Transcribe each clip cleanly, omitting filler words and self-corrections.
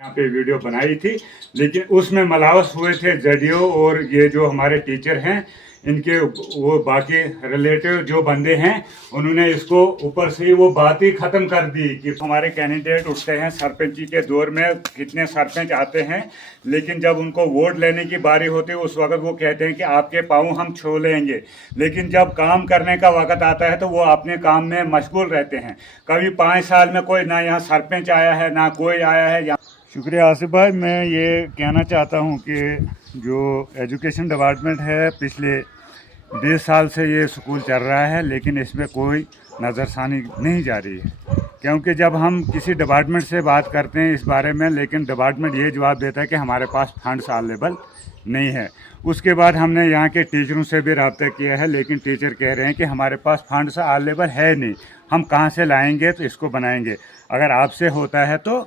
यहाँ पे वीडियो बनाई थी, लेकिन उसमें मलावस हुए थे जडियो और ये जो हमारे टीचर हैं इनके वो बाकी रिलेटिव जो बंदे हैं उन्होंने इसको ऊपर से ही वो बात ही ख़त्म कर दी कि हमारे कैंडिडेट उठते हैं सरपंची के दौर में, कितने सरपंच आते हैं, लेकिन जब उनको वोट लेने की बारी होती है उस वक्त वो कहते हैं कि आपके पाँव हम छू लेंगे, लेकिन जब काम करने का वक्त आता है तो वो अपने काम में मशगूल रहते हैं। कभी 5 साल में कोई ना यहाँ सरपंच आया है ना कोई आया है। शुक्रिया आसिफ भाई। मैं ये कहना चाहता हूँ कि जो एजुकेशन डिपार्टमेंट है पिछले 20 साल से ये स्कूल चल रहा है, लेकिन इसमें कोई नज़रसानी नहीं जा रही है, क्योंकि जब हम किसी डिपार्टमेंट से बात करते हैं इस बारे में, लेकिन डिपार्टमेंट ये जवाब देता है कि हमारे पास फंड्स अवेलेबल नहीं है। उसके बाद हमने यहाँ के टीचरों से भी रब्ता किया है, लेकिन टीचर कह रहे हैं कि हमारे पास फंड्स अवेलेबल है नहीं, हम कहाँ से लाएँगे तो इसको बनाएँगे। अगर आपसे होता है तो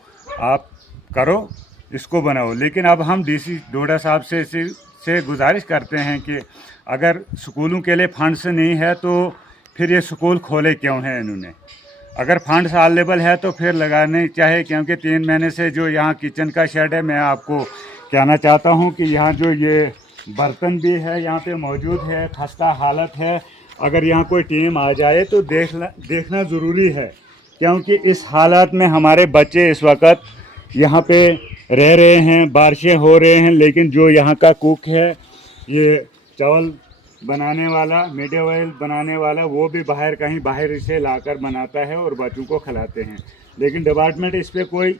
आप करो, इसको बनाओ। लेकिन अब हम डीसी डोडा साहब से गुजारिश करते हैं कि अगर स्कूलों के लिए फंड्स नहीं है तो फिर ये स्कूल खोले क्यों हैं इन्होंने। अगर फंड्स अवेलेबल है तो फिर लगाने चाहिए, क्योंकि 3 महीने से जो यहाँ किचन का शेड है, मैं आपको कहना चाहता हूँ कि यहाँ जो ये बर्तन भी है यहाँ पे मौजूद है, खस्ता हालत है। अगर यहाँ कोई टीम आ जाए तो देखना ज़रूरी है, क्योंकि इस हालात में हमारे बच्चे इस वक्त यहाँ पे रह रहे हैं, बारिशें हो रहे हैं, लेकिन जो यहाँ का कुक है, ये चावल बनाने वाला, मिड ऑयल बनाने वाला, वो भी कहीं बाहर से लाकर बनाता है और बच्चों को खिलाते हैं, लेकिन डिपार्टमेंट इस पर कोई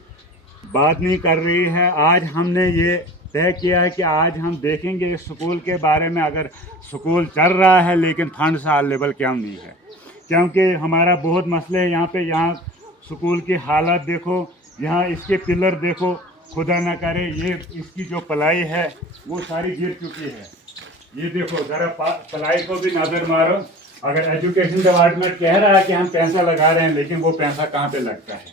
बात नहीं कर रही है। आज हमने ये तय किया है कि आज हम देखेंगे स्कूल के बारे में। अगर स्कूल चल रहा है लेकिन फंड्स अवेलेबल क्यों नहीं है, क्योंकि हमारा बहुत मसले है यहाँ पे। यहाँ स्कूल की हालत देखो, यहाँ इसके पिलर देखो, खुदा ना करे ये इसकी जो पलाई है वो सारी गिर चुकी है। ये देखो ज़रा पलाई को भी नज़र मारो। अगर एजुकेशन डिपार्टमेंट कह रहा है कि हम पैसा लगा रहे हैं, लेकिन वो पैसा कहाँ पे लगता है।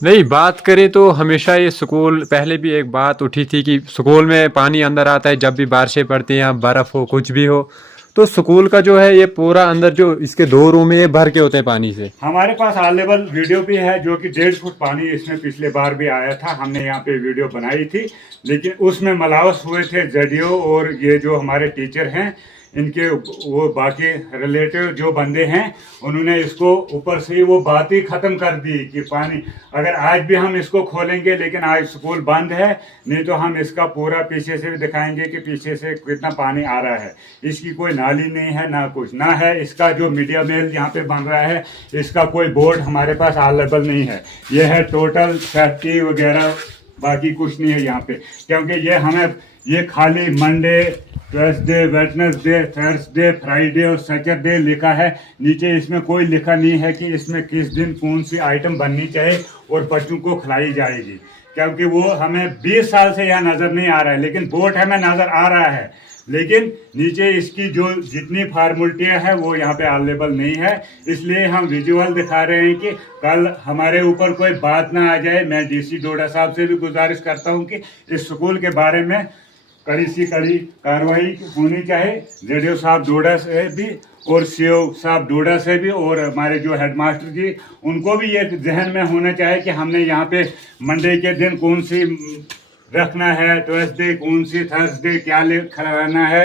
नहीं, बात करें तो हमेशा ये स्कूल, पहले भी एक बात उठी थी कि स्कूल में पानी अंदर आता है जब भी बारिशें पड़ती हैं, बर्फ़ हो कुछ भी हो, तो स्कूल का जो है ये पूरा अंदर जो इसके 2 रूम ये भर के होते हैं पानी से। हमारे पास अवेलेबल वीडियो भी है जो कि 1.5 फुट पानी इसमें पिछले बार भी आया था, हमने यहाँ पे वीडियो बनाई थी, लेकिन उसमें मलावस हुए थे जडियो और ये जो हमारे टीचर हैं इनके वो बाकी रिलेटिव जो बंदे हैं उन्होंने इसको ऊपर से ही वो बात ही ख़त्म कर दी कि पानी, अगर आज भी हम इसको खोलेंगे, लेकिन आज स्कूल बंद है, नहीं तो हम इसका पूरा पीछे से भी दिखाएंगे कि पीछे से कितना पानी आ रहा है। इसकी कोई नाली नहीं है, ना कुछ ना है। इसका जो मीडिया मेल यहाँ पे बन रहा है इसका कोई बोर्ड हमारे पास अवेलेबल नहीं है। यह है टोटल सेफ्टी वगैरह, बाकी कुछ नहीं है यहाँ पे, क्योंकि ये खाली Monday, Tuesday, Wednesday, Thursday, Friday और सैटरडे लिखा है। नीचे इसमें कोई लिखा नहीं है कि इसमें किस दिन कौन सी आइटम बननी चाहिए और बच्चों को खिलाई जाएगी, क्योंकि वो हमें 20 साल से यहाँ नज़र नहीं आ रहा है, लेकिन बोर्ड हमें नज़र आ रहा है, लेकिन नीचे इसकी जो जितनी फार्मूलिटियाँ हैं वो यहाँ पे अवेलेबल नहीं है। इसलिए हम विजुअल दिखा रहे हैं कि कल हमारे ऊपर कोई बात ना आ जाए। मैं डीसी डोडा साहब से भी गुजारिश करता हूँ कि इस स्कूल के बारे में कड़ी सी कड़ी कार्रवाई होनी चाहिए। जेडीओ साहब डोडा से भी और सीओ साहब डोडा से भी और हमारे जो हेडमास्टर जी, उनको भी ये जहन में होना चाहिए कि हमने यहाँ पे मंडे के दिन कौन सी रखना है, ट्यूसडे कौन सी, थर्सडे क्या खिलाना है,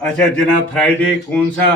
अच्छा जनाब फ्राइडे कौन सा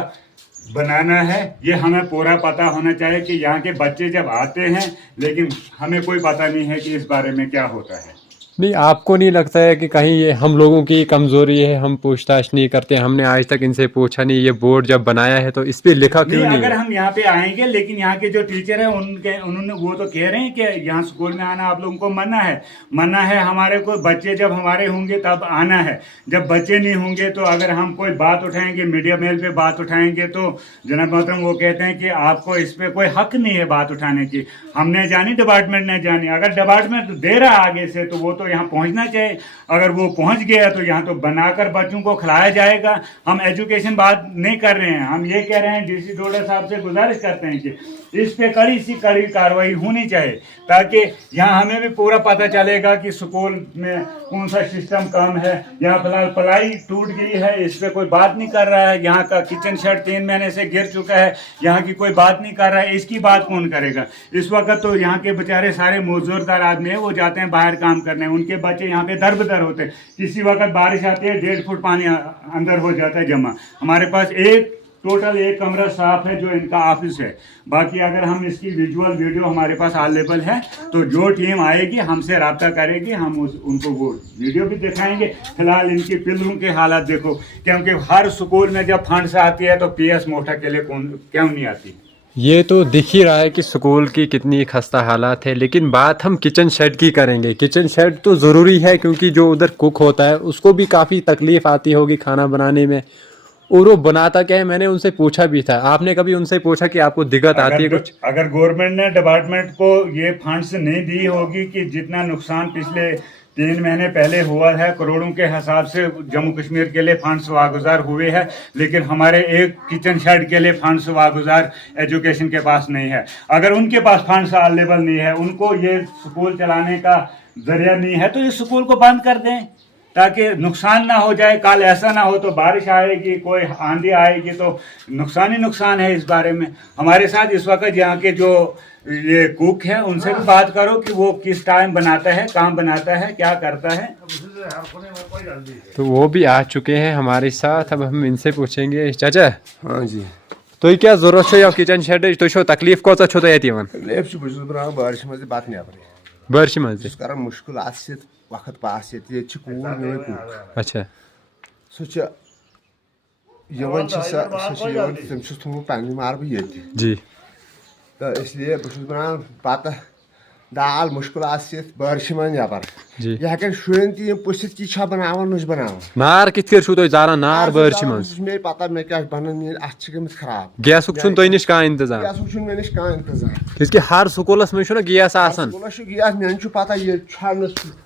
बनाना है, ये हमें पूरा पता होना चाहिए कि यहाँ के बच्चे जब आते हैं, लेकिन हमें कोई पता नहीं है कि इस बारे में क्या होता है। नहीं, आपको नहीं लगता है कि कहीं ये हम लोगों की कमजोरी है, हम पूछताछ नहीं करते? हमने आज तक इनसे पूछा नहीं, ये बोर्ड जब बनाया है तो इस पे लिखा क्यों नहीं? अगर हम यहाँ पे आएंगे, लेकिन यहाँ के जो टीचर हैं उन्होंने वो तो कह रहे हैं कि यहाँ स्कूल में आना आप लोगों को मना है। हमारे को बच्चे जब हमारे होंगे तब आना है, जब बच्चे नहीं होंगे तो अगर हम कोई बात उठाएंगे, मीडिया मेल पे बात उठाएंगे, तो जनाब मोहतरम वो कहते हैं कि आपको इस पर कोई हक नहीं है बात उठाने की। हमने जानी, डिपार्टमेंट ने जानी, अगर डिपार्टमेंट दे रहा आगे से तो वो तो यहाँ पहुँचना चाहिए। अगर वो पहुँच गया तो यहाँ तो बनाकर बच्चों को खिलाया जाएगा। हम एजुकेशन बात नहीं कर रहे हैं, हम ये कह रहे हैं, डीसी डोडा साहब से गुजारिश करते हैं कि इस पे कड़ी सी कड़ी कार्रवाई होनी चाहिए, ताकि यहाँ हमें भी पूरा पता चलेगा कि स्कूल में कौन सा सिस्टम काम है। यहाँ फिलहाल प्लाई टूट गई है, इस पे कोई बात नहीं कर रहा है। यहाँ का किचन शेड 3 महीने से गिर चुका है, यहाँ की कोई बात नहीं कर रहा है। इसकी बात कौन करेगा? इस वक्त तो यहाँ के बेचारे सारे मजदूरदार आदमी है, वो जाते हैं बाहर काम करने, उनके बच्चे यहाँ पे दर बदर होते हैं। किसी वक्त बारिश आती है, 1.5 फुट पानी अंदर हो जाता है जमा। हमारे पास टोटल एक कमरा साफ है जो इनका ऑफिस है। बाकी अगर हम इसकी विजुअल वीडियो हमारे पास अवेलेबल है, तो जो टीम आएगी हमसे रब्ता करेगी, हम उनको वो वीडियो भी दिखाएंगे। फिलहाल इनकी पिलरों के हालात देखो, क्योंकि हर स्कूल में जब फंड्स आती है तो PS मोटा के लिए क्यों नहीं आती? ये तो दिख ही रहा है कि स्कूल की कितनी खस्ता हालात है, लेकिन बात हम किचन शेड की करेंगे। किचन शेड तो ज़रूरी है, क्योंकि जो उधर कुक होता है उसको भी काफ़ी तकलीफ आती होगी खाना बनाने में, और वो बनाता क्या है। मैंने उनसे पूछा भी था, आपने कभी उनसे पूछा कि आपको दिक्कत आती है कुछ? अगर गवर्नमेंट ने डिपार्टमेंट को ये फंड्स नहीं दी होगी कि जितना नुकसान पिछले 3 महीने पहले हुआ है, करोड़ों के हिसाब से जम्मू कश्मीर के लिए फंड्स वागुजार हुए हैं, लेकिन हमारे एक किचन शेड के लिए फंड्स वागुजार एजुकेशन के पास नहीं है। अगर उनके पास फंड्स अवेलेबल नहीं है, उनको ये स्कूल चलाने का जरिया नहीं है, तो इस स्कूल को बंद कर दें, ताकि नुकसान ना हो जाए। कल ऐसा ना हो तो बारिश आएगी, कोई आंधी आएगी, तो नुकसान ही नुकसान है। इस बारे में हमारे साथ इस वक्त यहाँ के जो ये कुक है, उनसे भी बात करो कि वो किस टाइम बनाता है, काम बनाता है, क्या करता है। तो वो भी आ चुके हैं हमारे साथ, अब हम इनसे पूछेंगे। चाचा, हाँ जी, तो क्या जरूरत है किचन शेड? तो तकलीफ कौन सा तकलीफ बनान बारिश मज बात नबर बारिश मज कर मुश्किल वक्त पास ये कूल मे कुक। अच्छा, सह तम थोमुत पे मार बह ये जी, तो इसलिए बस बनान पत दाल मुश्किल बारिश मन नबर जी। यह हेकन शुरन तीन पुसित की बनान बनान नार कित जारान नार बारिश मज? मे पता मे क्या बन अत गमित खराब। गैसुक तुह नश कह इंतजाम? गैसुक मे नश कह इंतजाम, कि हर स्कूलस में गैस आसान। गैस मे पता ये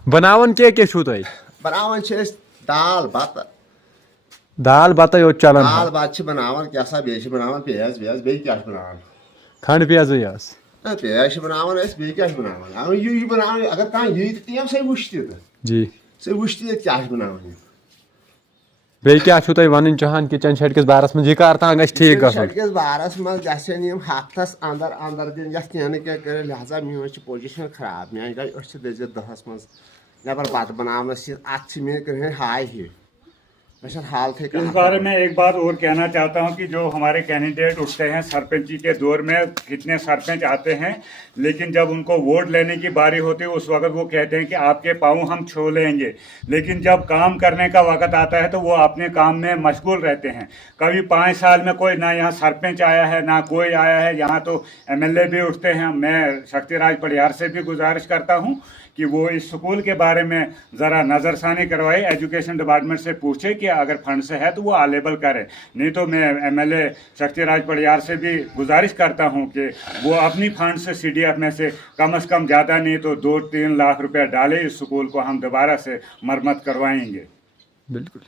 बनावन क्या तुह? बनान दाल बत दाल बता योत चलान? दाल बत बनान क्या सा बे बनान प्याज व्याज बे क्या बनान खंड प्याज यस प्याज बनान बे क्या बनान यी बनान। अगर कह यी तम सह वुच जी, सह वुच क्या बनान। बे क्या तुह वन चाहान किचन शेड किस बारस में? यह कर तान गस ठीक गस बारस मज गम हफ्तस अंदर अंदर दिन क्या क्या कर, लिहाजा मे पोजिशन खराब। मे गई दस दहस मज नबर बत बनानस अत मे कर हाय ही हाल थे। इस बारे में एक बात और कहना चाहता हूं कि जो हमारे कैंडिडेट उठते हैं सरपंची के दौर में, कितने सरपंच आते हैं, लेकिन जब उनको वोट लेने की बारी होती है उस वक्त वो कहते हैं कि आपके पाँव हम छू लेंगे, लेकिन जब काम करने का वक्त आता है तो वो अपने काम में मशगूल रहते हैं। कभी 5 साल में कोई ना यहाँ सरपंच आया है ना कोई आया है, यहाँ तो MLA भी उठते हैं। मैं शक्तिराज पड़ियार से भी गुजारिश करता हूँ कि वो इस स्कूल के बारे में ज़रा नज़रसानी करवाए, एजुकेशन डिपार्टमेंट से पूछे कि अगर फंड से है तो वो अवेलेबल करें। नहीं तो मैं MLA शक्तिराज पड़ियार से भी गुजारिश करता हूं कि वो अपनी फंड से CDF में से कम ज़्यादा नहीं तो 2-3 लाख रुपया डाले, इस स्कूल को हम दोबारा से मरम्मत करवाएंगे। बिल्कुल।